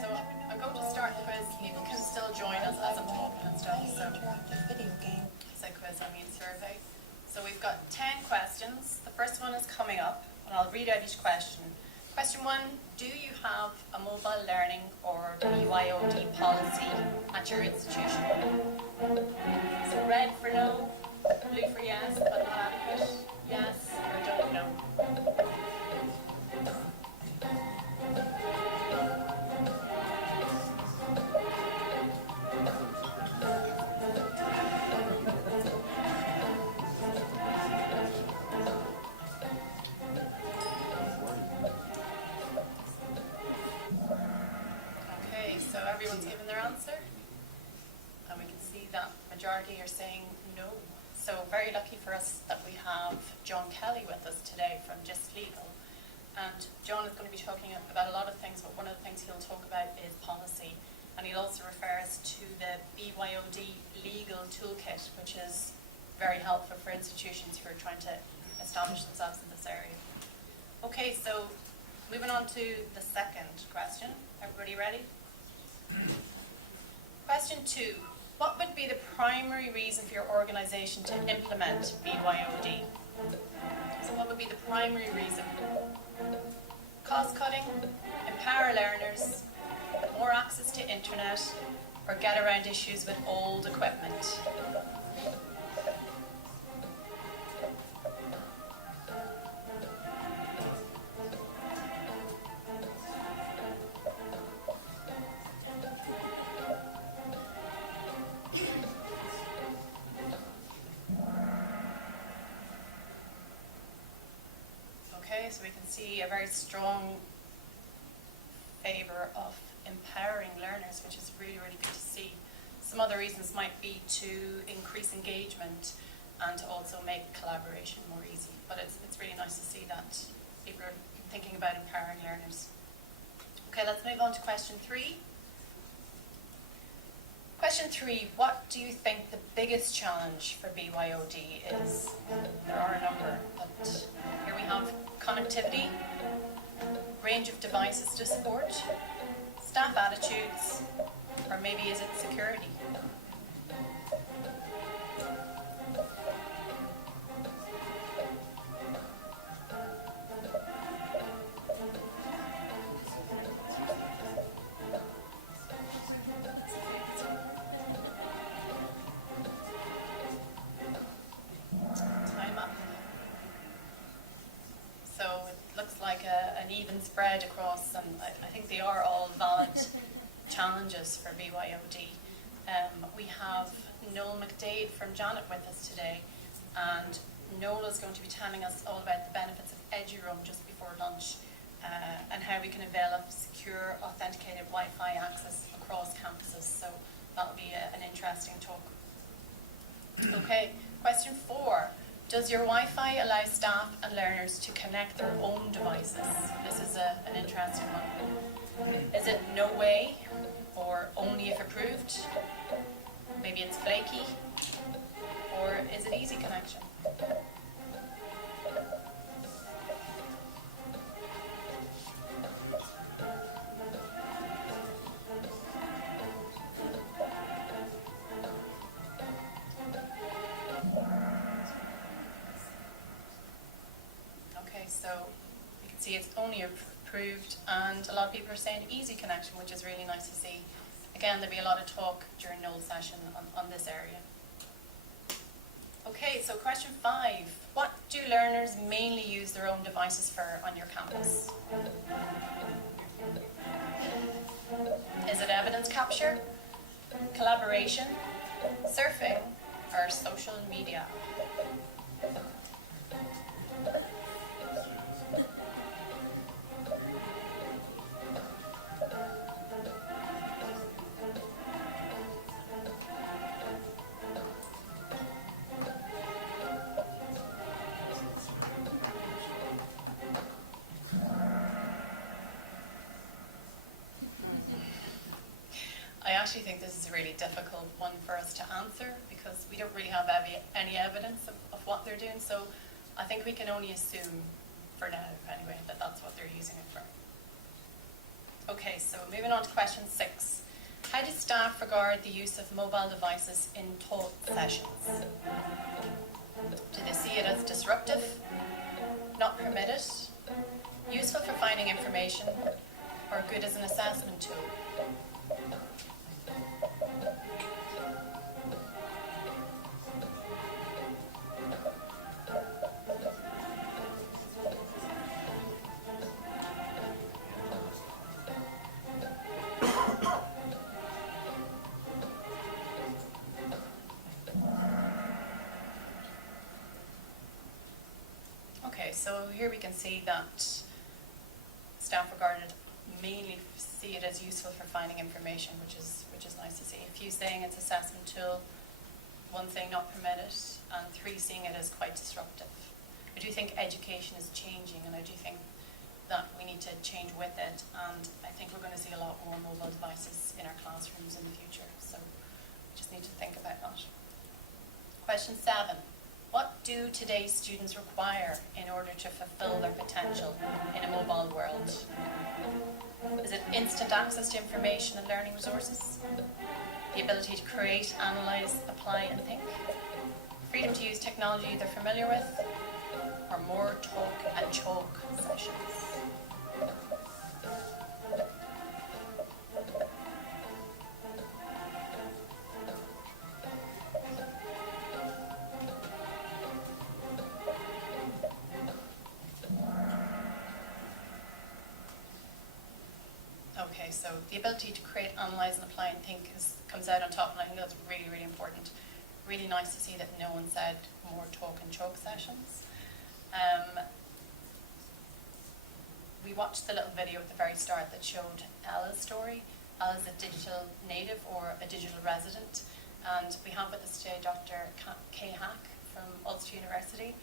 So I'm going to start the quiz. People can still join us as I'm talking and stuff. So video game. I say quiz, I mean survey. So we've got 10 questions. The first one is coming up, and I'll read out each question. Question 1, do you have a mobile learning or BYOD policy at your institution? So red for no, blue for yes, but not adequate, yes, or don't know. So everyone's given their answer, and we can see that majority are saying no. So very lucky for us that we have John Kelly with us today from Just Legal. And John is going to be talking about a lot of things, but one of the things he'll talk about is policy. And he'll also refer us to the BYOD legal toolkit, which is very helpful for institutions who are trying to establish themselves in this area. Okay, so moving on to the second question. Everybody ready? Question 2. What would be the primary reason for your organisation to implement BYOD? So what would be the primary reason? Cost cutting, empower learners, more access to internet, or get around issues with old equipment? So we can see a very strong favour of empowering learners, which is really, really good to see. Some other reasons might be to increase engagement and to also make collaboration more easy. But it's really nice to see that people are thinking about empowering learners. Okay, let's move on to question 3. Question 3, what do you think the biggest challenge for BYOD is? There are a number, but here we have connectivity, range of devices to support, staff attitudes, or maybe is it security? An even spread across, and I think they are all valid challenges for BYOD. We have Noel McDade from Janet with us today, and Noel is going to be telling us all about the benefits of EduRoam just before lunch, and how we can avail of secure, authenticated Wi-Fi access across campuses. So that'll be an interesting talk. Okay, question 4. Does your Wi-Fi allow staff and learners to connect their own devices? This is an interesting one. Is it no way, or only if approved? Maybe it's flaky, or is it easy connection? So you can see it's only approved, and a lot of people are saying easy connection, which is really nice to see. Again, there'll be a lot of talk during Noel's session on this area. Okay, so question 5. What do learners mainly use their own devices for on your campus? Is it evidence capture, collaboration, surfing, or social media? I actually think this is a really difficult one for us to answer because we don't really have any evidence of what they're doing. So I think we can only assume, for now anyway, that that's what they're using it for. Okay, Okay, so moving on to question 6. How do staff regard the use of mobile devices in talk sessions? Do they see it as disruptive, not permitted, useful for finding information, or good as an assessment tool? Okay, so here we can see that staff regarded mainly see it as useful for finding information, which is nice to see. A few saying it's assessment tool, 1 saying not permitted, and 3 seeing it as quite disruptive. I do think education is changing, and I do think that we need to change with it, and I think we're going to see a lot more mobile devices in our classrooms in the future, so we just need to think about that. Question 7. What do today's students require in order to fulfill their potential in a mobile world? Is it instant access to information and learning resources? The ability to create, analyse, apply and think? Freedom to use technology they're familiar with? Or more talk and chalk sessions? Okay, so the ability to create, analyse and apply and think comes out on top, and I think that's really, really important. Really nice to see that no one said more talk and chalk sessions. We watched the little video at the very start that showed Ella's story. Ella's a digital native or a digital resident, and we have with us today Dr. Kay Hack from Ulster University.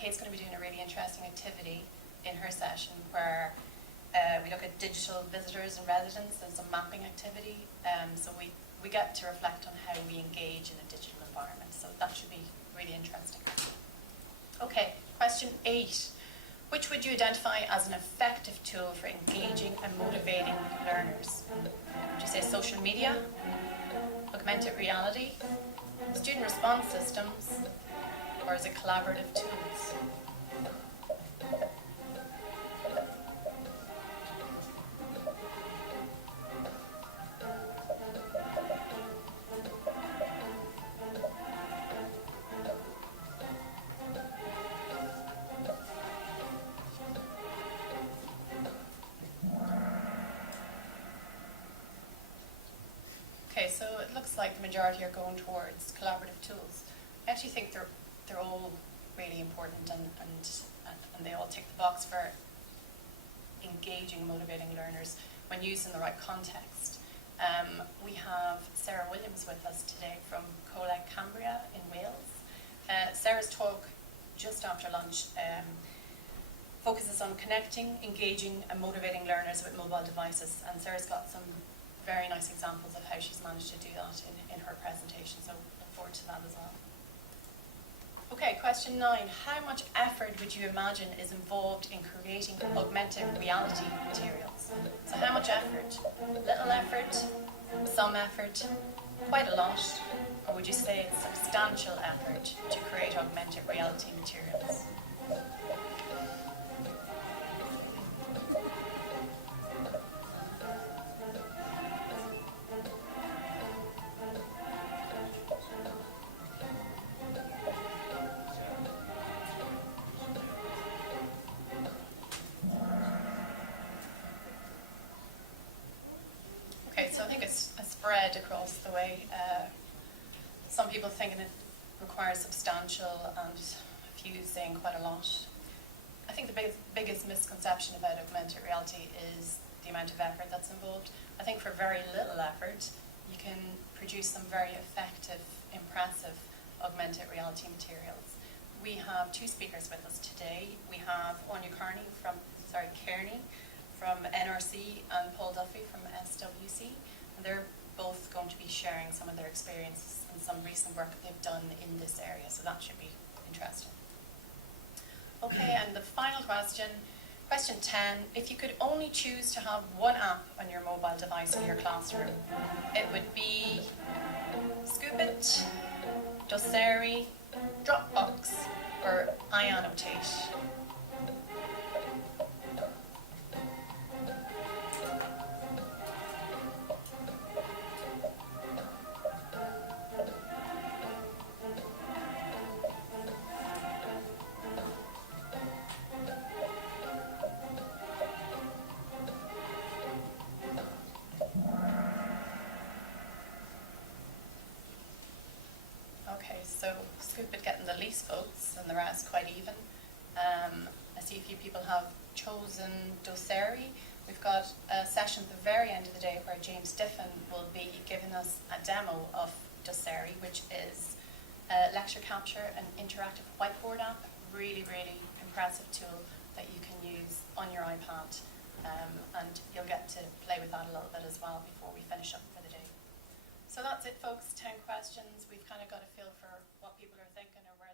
Kay's going to be doing a really interesting activity in her session where we look at digital visitors and residents and some mapping activity. So we get to reflect on how we engage in a digital environment. So that should be really interesting. Okay, question 8. Which would you identify as an effective tool for engaging and motivating learners? Would you say social media, augmented reality, student response systems, or is it collaborative tools? Okay, so it looks like the majority are going towards collaborative tools. I actually think they're all really important and they all tick the box for engaging, motivating learners when used in the right context. We have Sarah Williams with us today from Coleg Cambria in Wales. Sarah's talk just after lunch focuses on connecting, engaging and motivating learners with mobile devices, and Sarah's got some very nice examples of how she's managed to do that in her presentation, so look forward to that as well. Okay, question 9. How much effort would you imagine is involved in creating augmented reality materials? So how much effort? Little effort? Some effort? Quite a lot? Or would you say it's substantial effort to create augmented reality materials? Okay, so I think it's a spread across the way. Some people thinking it requires substantial and a few saying quite a lot. I think the biggest misconception about augmented reality is the amount of effort that's involved. I think for very little effort, you can produce some very effective, impressive augmented reality materials. We have 2 speakers with us today. We have Anya Kearney from NRC and Paul Duffy from SWC, and they're both going to be sharing some of their experiences and some recent work that they've done in this area, so that should be interesting. Okay, and the final question, Question 10, if you could only choose to have one app on your mobile device in your classroom, it would be Scoopit, Doceri, Dropbox, or iAnnotate. Okay, so Scoopit getting the least votes and the rest quite even. I see a few people have chosen Doceri. We've got a session at the very end of the day where James Diffin will be giving us a demo of Doceri, which is a lecture capture and interactive whiteboard app. Really, really impressive tool that you can use on your iPad. And you'll get to play with that a little bit as well before we finish up for the day. So that's it, folks. 10 questions. We've kind of got a feel for what people are thinking or where